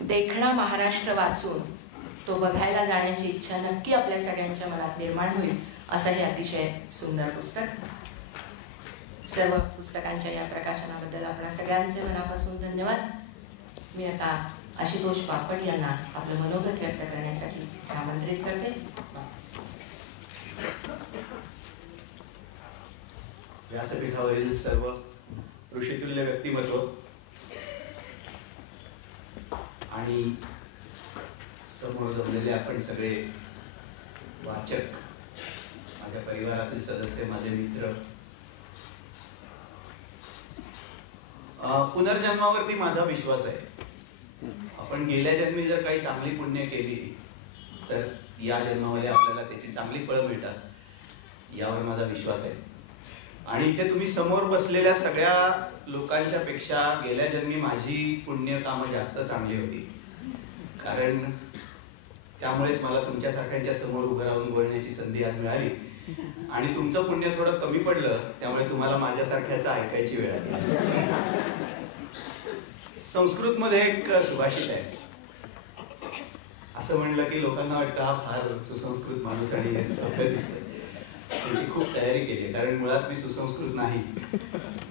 देखणा महाराष्ट्र वाचून तो बघायला जाण्याची इच्छा नक्की आपल्या सगळ्यांच्या मनात निर्माण होईल असं हे अतिशय सुंदर पुस्तक. सर्व पुस्तकांच्या या प्रकाशनाबद्दल आपल्या सगळ्यांचे मनापासून धन्यवाद. मी आता आशुतोष पापड यांना आपलं मनोगत व्यक्त करण्यासाठी आमंत्रित करते. व्यासपीठावरील सर्व ऋषितुल्य व्यक्तिमत्व आणि समोर जमलेले आपण सगळे वाचक, माझ्या परिवारातील सदस्य, माझे मित्र, पुनर्जन्मावरती माझा विश्वास आहे. आपण गेल्या जन्मी जर काही चांगली पुण्य केली तर या जन्मामध्ये आपल्याला त्याची चांगली फळं मिळतात यावर माझा विश्वास आहे. आणि इथे तुम्ही समोर बसलेल्या सगळ्या लोकांच्या पेक्षा गेल्या जन्मी माझी पुण्य कामं जास्त चांगली होती, कारण त्यामुळेच मला तुमच्यासारख्यांच्या समोर उभं राहून बोलण्याची संधी आज मिळाली. आणि तुमचं पुण्य थोडं कमी पडलं त्यामुळे तुम्हाला माझ्यासारख्याचं ऐकायची वेळ आली. संस्कृत मध्ये एक सुभाषित आहे, असं म्हणलं की लोकांना वाटतं हा फार सुसंस्कृत माणूस आणि सभ्य दिसतोय. त्याची खूप तयारी केली, कारण मुळात मी सुसंस्कृत नाही,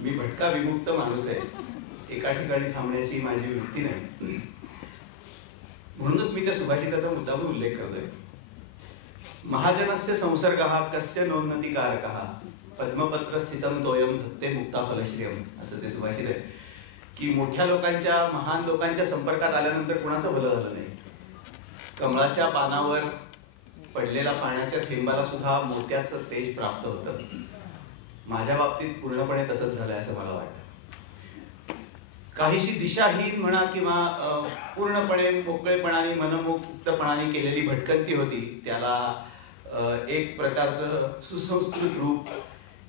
मी भटका विमुक्त माणूस आहे. एका ठिकाणी थांबण्याची माझी वृत्ती नाही. म्हणूनच मी त्या सुभाषिताचा मुद्दाम उल्लेख करतोय. महाजनस्य संसर्गः कस्य नोन्नतिकारकः पद्मपत्र स्थितम तोयम धत्ते मुक्ता फलश्रियम, असं ते सुभाषित आहे की मोठ्या लोकांच्या, महान लोकांच्या संपर्कात आल्यानंतर कुणाचं भलं झालं नाही. कमळाच्या पानावर पडलेल्या पाण्याच्या थेंबाला सुद्धा मोत्याचं तेज प्राप्त होतं. माझ्या बाबतीत पूर्णपणे तसंच झालंय असं मला वाटतं. काहीशी दिशाहीन म्हणा किंवा पूर्णपणे मोकळेपणाने मनमुक्तपणाने केलेली भटकंती होती, त्याला एक प्रकारचं सुसंस्कृत रूप,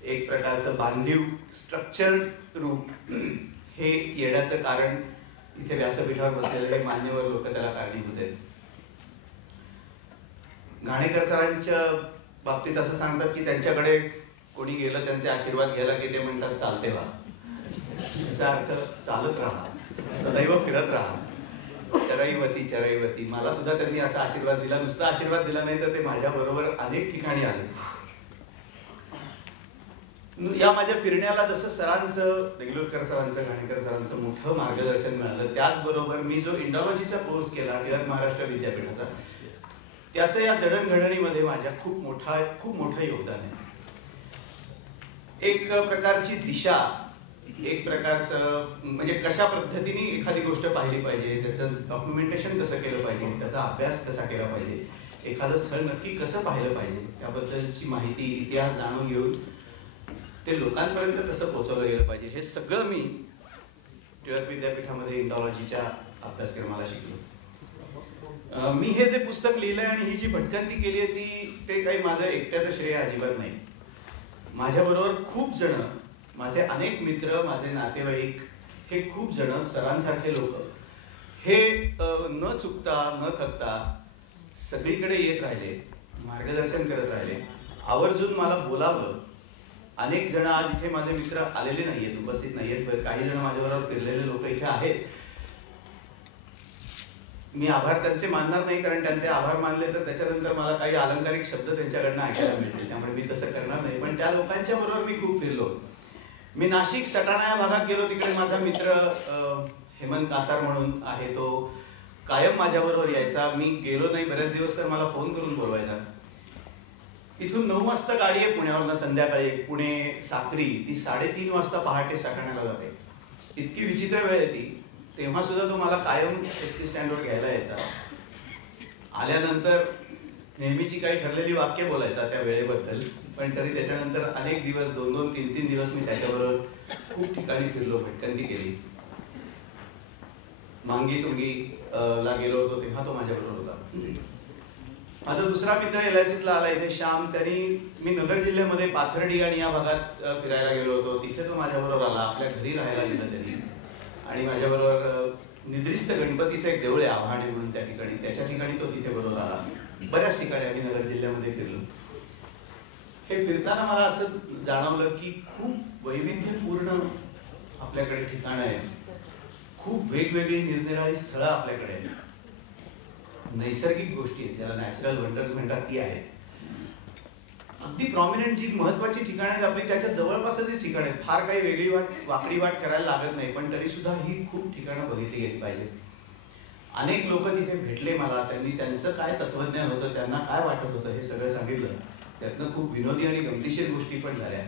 एक प्रकारचं बांधीव स्ट्रक्चर्ड रूप, हे येण्याचं कारण इथे व्यासपीठावर बसलेले मान्यवर लोक त्याला कारणीभूत आहेत. घाणेकर सरांच्या बाबतीत असं सांगतात की त्यांच्याकडे कोणी गेलं त्यांचे आशीर्वाद घ्यायला की ते म्हणतात चालते व्हा. याचा अर्थ चालत राहा, सदैव फिरत राहा, चरैवती चरैवती. मला सुद्धा त्यांनी असा आशीर्वाद दिला. नुसता आशीर्वाद दिला नाही तर ते माझ्या बरोबर अनेक ठिकाणी आले. या माझ्या फिरण्याला जसं सरांचं, देगलूरकर सरांचं, घाणेकर सरांचं मोठं मार्गदर्शन मिळालं, त्याचबरोबर मी जो इंडॉलॉजीचा कोर्स केला टिळक महाराष्ट्र विद्यापीठाचा, त्याचं या जडणघडणीमध्ये माझ्या खूप मोठं योगदान आहे. एक प्रकारची दिशा, एक प्रकारचं म्हणजे कशा पद्धतीने एखादी गोष्ट पाहिली पाहिजे, त्याचं डॉक्युमेंटेशन कसं केलं पाहिजे, त्याचा अभ्यास कसा केला पाहिजे, एखादं स्थळ नक्की कसं पाहिलं पाहिजे, त्याबद्दलची माहिती, इतिहास जाणून घेऊन ते लोकांपर्यंत कसं पोहोचवलं गेलं पाहिजे, हे सगळं मी टिळक विद्यापीठामध्ये इंडॉलॉजीच्या अभ्यासक्रमाला शिकलो. मी हे जे पुस्तक लिहिलंय आणि ही जी भटकंती केली आहे ते काही माझं एकट्याचं श्रेय अजिबात नाही. माझ्याबरोबर खूप जण, माझे अनेक मित्र, माझे नातेवाईक, हे खूप जण, सरांसारखे लोक, हे न चुकता न थकता सगळीकडे येत राहिले, मार्गदर्शन करत राहिले, आवर्जून मला बोलावलं. अनेक जण आज इथे माझे मित्र आलेले नाहीयेत, उपस्थित नाहीयेत, पण काही जण माझ्याबरोबर फिरलेले लोक इथे आहेत. मी आभार त्यांचे मानणार नाही, कारण त्यांचे आभार मानले तर त्याच्यानंतर मला काही अलंकारिक शब्द त्यांच्याकडनं ऐकायला मिळतील, त्यामुळे मी तसं करणार नाही. पण त्या लोकांच्या बरोबर मी खूप फिरलो. मी नाशिक सटाणा या भागात गेलो, तिकडे माझा मित्र हेमंत कासार म्हणून आहे, तो कायम माझ्याबरोबर यायचा. मी गेलो नाही बरेच दिवस तर मला फोन करून बोलवायचा. इथून 9 वाजता गाडी आहे पुण्यावरनं संध्याकाळी, पुणे साक्री, ती 3:30 वाजता पहाटे सटाण्याला जाते. इतकी विचित्र वेळ आहे ती. तेव्हा सुद्धा तो मला कायम एसटी स्टँडवर घ्यायला यायचा. आल्यानंतर नेहमीची काही ठरलेली वाक्य बोलायचा त्या वेळेबद्दल, पण तरी त्याच्यानंतर अनेक दिवस, 2-2, 3-3 दिवस मी त्याच्याबरोबर खूप ठिकाणी फिरलो, भटकंती केली. मांगी तुंगी ला गेलो होतो तेव्हा तो माझ्याबरोबर होता. माझा दुसरा मित्र LICतला आला इथे, श्याम. त्यांनी, मी नगर जिल्ह्यामध्ये पाथर्डी आणि या भागात फिरायला गेलो होतो, तिथे तो माझ्याबरोबर आला. आपल्या घरी राहायला गेला त्यांनी आणि माझ्याबरोबर निद्रिस्त गणपतीचं एक देऊळ आहे आव्हाणे म्हणून त्या ठिकाणी, त्याच्या ठिकाणी तो तिथे बरोबर आला. बऱ्याच ठिकाणी आम्ही नगर जिल्ह्यामध्ये फिरलो. हे फिरताना मला असं जाणवलं की खूप वैविध्यपूर्ण आपल्याकडे ठिकाणं आहेत, खूप वेगवेगळी निरनिराळी स्थळं आपल्याकडे आहेत. नैसर्गिक गोष्टी आहेत, त्याला नॅचरल वंडर्स म्हणतात, ती आहेत. अगदी प्रॉमिनंट जी महत्वाची ठिकाणं आहेत आपली त्याच्या जवळपासच ठिकाण आहेत. फार काही वेगळी वाकडी वाट करायला लागत नाही, पण तरी सुद्धा ही खूप ठिकाणं बघितली गेली पाहिजेत. अनेक लोक तिथे भेटले मला, त्यांनी त्यांचं काय तत्वज्ञान होतं, त्यांना काय वाटत होतं हे सगळं सांगितलं. त्यातनं खूप विनोदी आणि गमतीशीर गोष्टी पण झाल्या.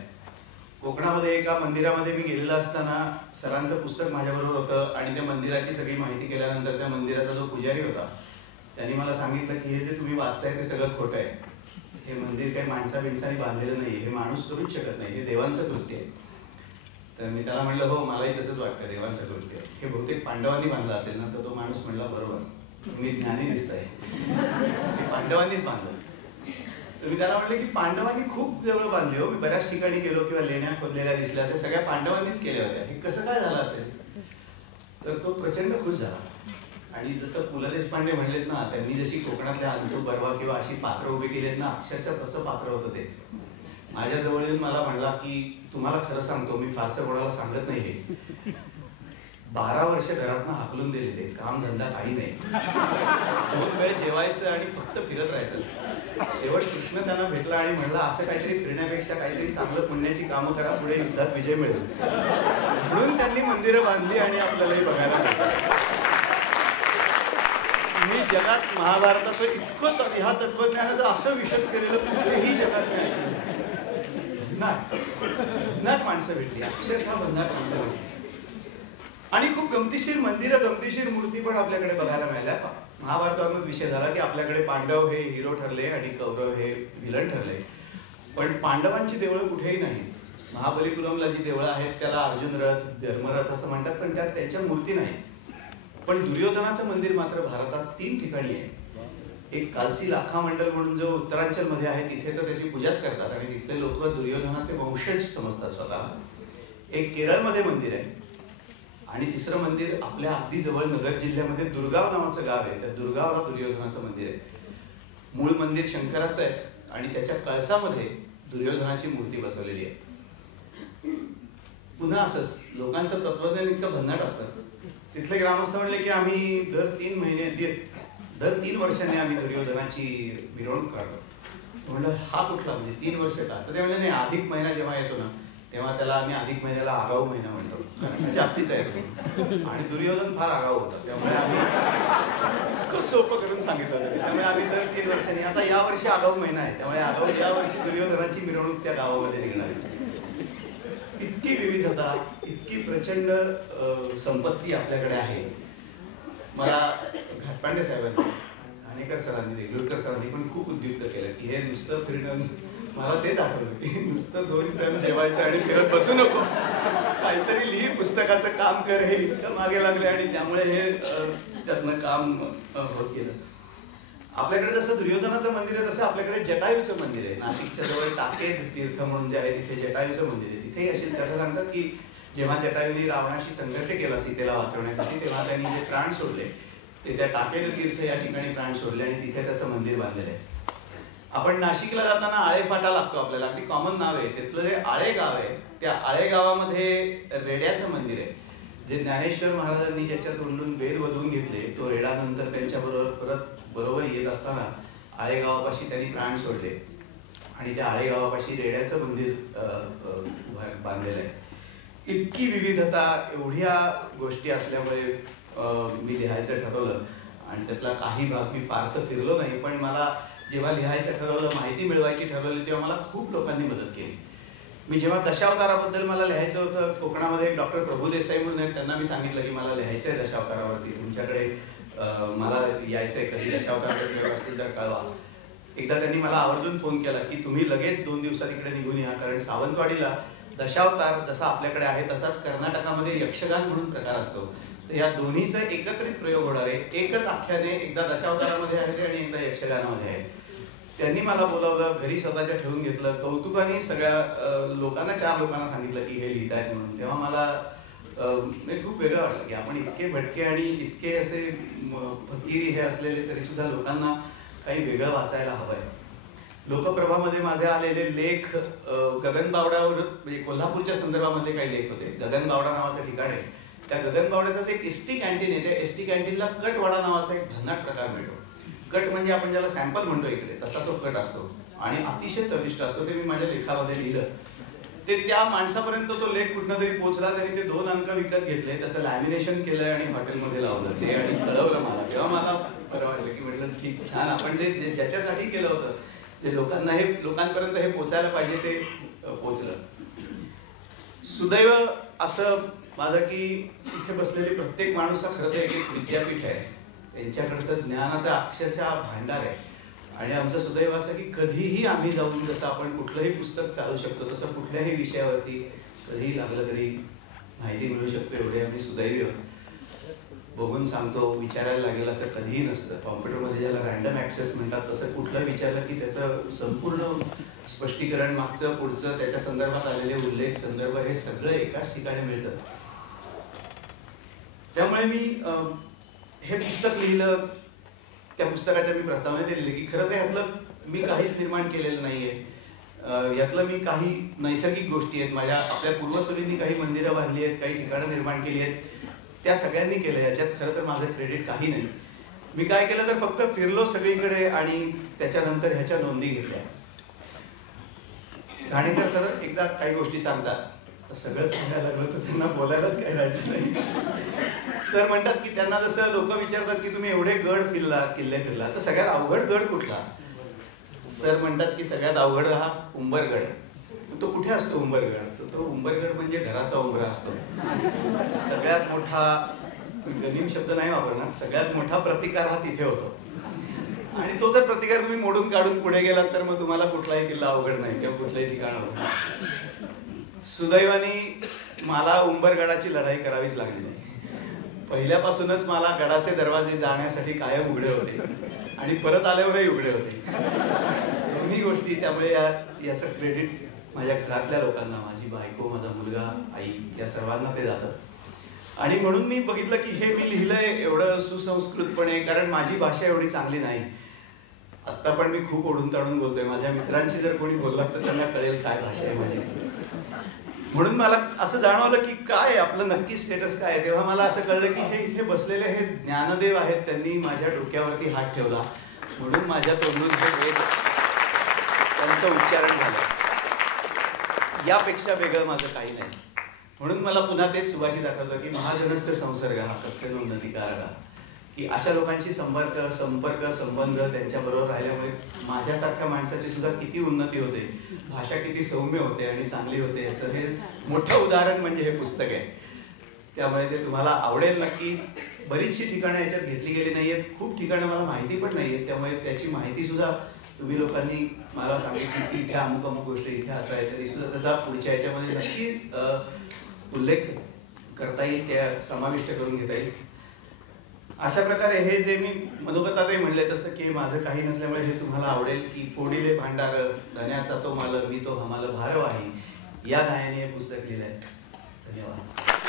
कोकणामध्ये एका मंदिरामध्ये मी गेलेला असताना सरांचं पुस्तक माझ्याबरोबर होतं आणि त्या मंदिराची सगळी माहिती केल्यानंतर त्या मंदिराचा जो पुजारी होता त्यांनी मला सांगितलं की हे जे तुम्ही वाचताय ते सगळं खोटं आहे. हे मंदिर काही माणसाबिणसाने बांधलेलं नाही, हे माणूस करूच शकत नाही, हे देवांचं कृत्य आहे. तर मी त्याला म्हणलं हो मलाही तसंच वाटतं, देवांचं कृत्य हे बहुतेक पांडवांनी बांधलं असेल ना. तर तो माणूस म्हणला बरोबर, मी ज्ञानी दिसतंय, हे पांडवांनीच बांधलं. तर मी त्याला म्हटलं की पांडवांनी खूप देवळं बांधली हो, मी बऱ्याच ठिकाणी गेलो किंवा लेण्या खोदलेल्या दिसल्या, त्या सगळ्या पांडवांनीच केल्या होत्या, हे कसं काय झालं असेल. तर तो प्रचंड खुश झाला. आणि जसं पु ल देशपांडे म्हणलेत ना, त्यांनी जशी कोकणातल्या अंतू बर्वा किंवा अशी पात्र उभी केलीत ना, अक्षरशः तसं पात्र होतं ते. माझ्या जवळ येऊन मला म्हणला की तुम्हाला खरं सांगतो, मी फारसं कोणाला सांगत नाही, हे 12 वर्ष घरातनं हाकलून दिलेले, काम धंदा काही नाही, 2 वेळ जेवायचं आणि फक्त फिरत राहायचं. शेवट कृष्ण त्यांना भेटला आणि म्हणला असं काहीतरी फिरण्यापेक्षा काहीतरी चांगलं पुण्याची कामं करा, पुढे युद्धात विजय मिळेल. म्हणून त्यांनी मंदिरं बांधली आणि आपल्यालाही बघायला मिळतं. मी जगात महाभारताचं इतकं ह्या तत्वज्ञानाचं असं विशद केलेलं कुठेही जगात नाही. माणसं भेटली, अक्षरशः भन्नाट माणसं भेटली. आणि खूप गमतीशीर मंदिरं, गमतीशीर मूर्ती पण आपल्याकडे बघायला मिळाल्या. महाभारतावरच विषय झाला की आपल्याकडे पांडव हे हिरो ठरले आणि कौरव हे विलन ठरले, पण पांडवांची देवळं कुठेही नाहीत. महाबलीपुरमला जी देवळं आहेत त्याला अर्जुन रथ, धर्मरथ असं म्हणतात, पण त्यात त्यांच्या मूर्ती नाही. पण दुर्योधनाचं मंदिर मात्र भारतात 3 ठिकाणी आहे. एक कालसी लाखा मंडल म्हणून जो उत्तरांचल मध्ये आहे, तिथे तर त्याची पूजाच करतात आणि तिथले लोक दुर्योधनाचे वंशज समजतात स्वतः. एक केरळमध्ये मंदिर आहे आणि तिसरं मंदिर आपल्या अगदी जवळ नगर जिल्ह्यामध्ये दुर्गाव नावाचं गाव आहे, त्या दुर्गावला दुर्योधनाचं मंदिर आहे. मूळ मंदिर शंकराचं आहे आणि त्याच्या कळसामध्ये दुर्योधनाची मूर्ती बसवलेली आहे. पुन्हा असंच लोकांचं तत्वज्ञान इतकं भन्नाट असतं. तिथले ग्रामस्थ म्हणले की आम्ही दर 3 वर्षांनी आम्ही दुर्योधनाची मिरवणूक काढतो. म्हणलं हा कुठला, म्हणजे 3 वर्ष का. तर ते म्हणले नाही, अधिक महिना जेव्हा येतो ना तेव्हा त्याला आम्ही अधिक महिन्याला आगाऊ महिना म्हणतो, कारण जास्तीचा येतो. आणि दुर्योधन फार आगाऊ होता, त्यामुळे आम्ही इतकं सोपं करून सांगितलं होतं. त्यामुळे आम्ही दर 3 वर्षांनी, आता या वर्षी आगाऊ महिना आहे त्यामुळे आगाऊ या वर्षी दुर्योधनाची मिरवणूक त्या गावामध्ये निघणार आहे. इतकी विविधता, इतकी प्रचंड संपत्ती आपल्याकडे आहे. मला घाटपांडे साहेबांनी, हानेकर सरांनी, देगलूरकर सरांनी पण खूप उद्युक्त केलं की हे नुसतं फिरणं, मला तेच आठवलं की नुसतं 2 टाइम जेवायचं आणि फिरत बसू नको, काहीतरी लिही, पुस्तकाचं काम कर, हे इतकं मागे लागले आणि त्यामुळे हे त्यातनं काम होत गेलं. आपल्याकडे जसं दुर्योधनाचं मंदिर आहे तसं आपल्याकडे जटायूचं मंदिर आहे. नाशिकच्या जवळ टाकेद तीर्थ म्हणून जे आहे तिथे जटायूचं मंदिर आहे. तिथे अशीच कथा सांगतात की जेव्हा जटायूने रावणाशी संघर्ष केला सीतेला वाचवण्यासाठी, तेव्हा त्यांनी जे प्राण सोडले ते त्या टाकेद तीर्थ या ठिकाणी प्राण सोडले आणि तिथे त्याचं मंदिर बांधलेलं आहे. आपण नाशिकला जाताना आळे फाटा लागतो, आपल्याला अगदी कॉमन नाव आहे. तिथलं जे आळे गाव आहे त्या आळे गावामध्ये रेड्याचं मंदिर आहे. जे ज्ञानेश्वर महाराजांनी ज्याच्या तोंडून वेद वधवून घेतले, तो रेडा नंतर त्यांच्या बरोबर येत असताना आळे गावापाशी त्यांनी प्राण सोडले आणि त्या आळे गावापाशी रेड्याचं मंदिर बांधलेलं आहे. इतकी विविधता, एवढ्या गोष्टी असल्यामुळे मी लिहायचं ठरवलं आणि त्यातला काही भाग मी फारसं फिरलो नाही, पण मला जेव्हा लिहायचं ठरवलं, माहिती मिळवायची ठरवली, तेव्हा मला खूप लोकांनी मदत केली. मी जेव्हा दशावताराबद्दल मला लिहायचं होतं, कोकणामध्ये डॉक्टर प्रभू देसाई म्हणून आहेत, त्यांना मी सांगितलं की मला लिहायचं आहे दशावतारावरती, तुमच्याकडे मला यायचंय, कधी दशावताराबद्दल असतील तर कळवा. एकदा त्यांनी मला आवर्जून फोन केला की तुम्ही लगेच 2 दिवसात इकडे निघून या, कारण सावंतवाडीला दशावतार जसा आपल्याकडे आहे तसाच कर्नाटकामध्ये यक्षगान म्हणून प्रकार असतो. तर या दोन्हीचा एकत्रित प्रयोग होणार आहे. एकच आख्याने एकदा दशावतारामध्ये आहे आणि एकदा यक्षगानामध्ये आहे. त्यांनी मला बोलावलं, घरी स्वतःच्या ठेवून घेतलं, कौतुकाने सगळ्या लोकांना, 4 लोकांना सांगितलं की हे लिहितायत म्हणून. तेव्हा मला खूप वेगळं वाटलं की आपण इतके भटके आणि इतके असे फकीरी हे असलेले तरी सुद्धा लोकांना काही वेगळं वाचायला हवंय. लोकप्रभामध्ये माझे आलेले लेख गगनबावड्यावर, म्हणजे कोल्हापूरच्या संदर्भामधले काही लेख होते. गगनबावडा नावाचं ठिकाण आहे त्या गगनबावड्यातच एक एसटी कॅन्टीन आहे. त्या एसटी कॅन्टीनला कटवाडा नावाचा एक भन्नाट प्रकार मिळतो. कट म्हणजे आपण ज्याला सॅम्पल म्हणतो इकडे, तसा तो कट असतो आणि अतिशय चविष्ट असतो. ते मी माझ्या लेखामध्ये लिहिलं. ते त्या माणसापर्यंत तो लेख कुठनं तरी पोहोचला. त्यांनी ते 2 अंक विकत घेतले, त्याचं लॅमिनेशन केलंय आणि हॉटेलमध्ये लावलं ते आणि कळवलं मला. तेव्हा मला बरं वाटलं की म्हटलं ठीक, छान, आपण जे ज्याच्यासाठी केलं होतं, जे लोकांपर्यंत हे पोचायला पाहिजे ते पोचलं. सुदैव असं माझं की इथे बसलेली प्रत्येक माणूस हा खरं तर एक विद्यापीठ आहे. त्यांच्याकडचं ज्ञानाचा अक्षरशः भांडार आहे. आणि आमचं सुदैव असं की कधीही आम्ही जाऊन, जसं आपण कुठलंही पुस्तक चालू शकतो तसं कुठल्याही विषयावरती कधीही लागलं तरी माहिती मिळू शकतो, एवढे आम्ही सुदैवी आहोत. बघून सांगतो, विचारायला लागेल असं कधीही नसतं. कॉम्प्युटरमध्ये ज्याला रँडम ॲक्सेस म्हणतात तसं कुठलं विचारलं की त्याचं संपूर्ण स्पष्टीकरण, मागचं पुढचं, त्याच्या संदर्भात आलेले उल्लेख, संदर्भ हे सगळं एकाच ठिकाणी मिळतं. त्यामुळे मी हे पुस्तक लिहिलं. त्या पुस्तकाच्या मी प्रस्तावनेत लिहिले की खरं तर यातलं मी काहीच निर्माण केलेलं नाहीये. यातलं मी काही नैसर्गिक गोष्टी आहेत, माझ्या आपल्या पूर्वसुरींनी काही मंदिरं बांधली आहेत, काही ठिकाणं निर्माण केली आहेत, त्या सगळ्यांनी केलं. याच्यात खरं तर माझं क्रेडिट काही नाही. मी काय केलं तर फक्त फिरलो सगळीकडे आणि त्याच्यानंतर ह्याच्या नोंदी घेतल्या. घाणेकर सर एकदा काही गोष्टी सांगतात, तर सगळंच सांगायला लागलं तर त्यांना बोलायलाच काही राहायचं नाही. सर म्हणतात की त्यांना जसं लोक विचारतात की तुम्ही एवढे गड फिरला, किल्ले फिरला, तर सगळ्यात अवघड गड कुठला? सर म्हणतात की सगळ्यात अवघड हा उंबरगड आहे. तो कुठे असतो उंबरगड? तो उंबरगड म्हणजे घराचा उंबरा असतो. सगळ्यात मोठा, गनिम शब्द नाही वापरणार, सगळ्यात मोठा प्रतिकार हा तिथे होतो. आणि तो जर प्रतिकार तुम्ही मोडून काढून पुढे गेलात तर मग तुम्हाला कुठलाही किल्ला अवघड नाही किंवा कुठलंही ठिकाण अवघड. सुदैवाने मला उंबरगडाची लढाई करावीच लागली नाही. पहिल्यापासूनच मला गडाचे दरवाजे जाण्यासाठी कायम उघडे होते आणि परत आल्यावरही उघडे होते, दोन्ही गोष्टी. त्यामुळे याचं क्रेडिट माझ्या घरातल्या लोकांना, माझी बायको, माझा मुलगा, आई, या सर्वांना ते जातं. आणि म्हणून मी बघितलं की हे मी लिहिलंय एवढं सुसंस्कृतपणे, कारण माझी भाषा एवढी चांगली नाही. आत्ता पण मी खूप ओढून ताणून बोलतोय. माझ्या मित्रांशी जर कोणी बोलला तर त्यांना कळेल काय भाषा आहे माझी. म्हणून मला असं जाणवलं की काय आपलं नक्की स्टेटस काय आहे. तेव्हा मला असं कळलं की हे इथे बसलेले हे ज्ञानदेव आहेत, त्यांनी माझ्या डोक्यावरती हात ठेवला म्हणून माझ्या तोंडून हे वेद, त्यांचं उच्चारण झालं. यापेक्षा वेगळं माझं काही नाही. म्हणून मला पुन्हा तेच सुभाषित आठवतं की महाजनस्य संसर्ग हा कस्य उन्नतिकारक, की अशा लोकांशी संपर्क, संबंध त्यांच्याबरोबर राहिल्यामुळे माझ्यासारख्या माणसाची सुद्धा किती उन्नती होते, भाषा किती सौम्य होते आणि चांगली होते, याचं हे मोठं उदाहरण म्हणजे हे पुस्तक आहे. त्यामुळे ते तुम्हाला आवडेल नक्की. बरीचशी ठिकाणं याच्यात घेतली गेली नाहीयेत, खूप ठिकाणं मला माहिती पण नाहीयेत. त्यामुळे त्याची माहिती सुद्धा तुम्ही लोकांनी मला सांगितली की इथे अमुक अमुक गोष्ट इथे असं आहे, तरी सुद्धा त्याचा पुढच्या याच्यामध्ये नक्की उल्लेख करता येईल, त्या समाविष्ट करून घेता येईल. अशा प्रकारे हे जे मी मनोगतातही म्हणले तसं की माझं काही नसल्यामुळे हे तुम्हाला आवडेल की फोडिले भांडार धन्याचा तो माल, मी तो हमाल भारवाही, या गाण्याने हे पुस्तक लिहिलंय. धन्यवाद.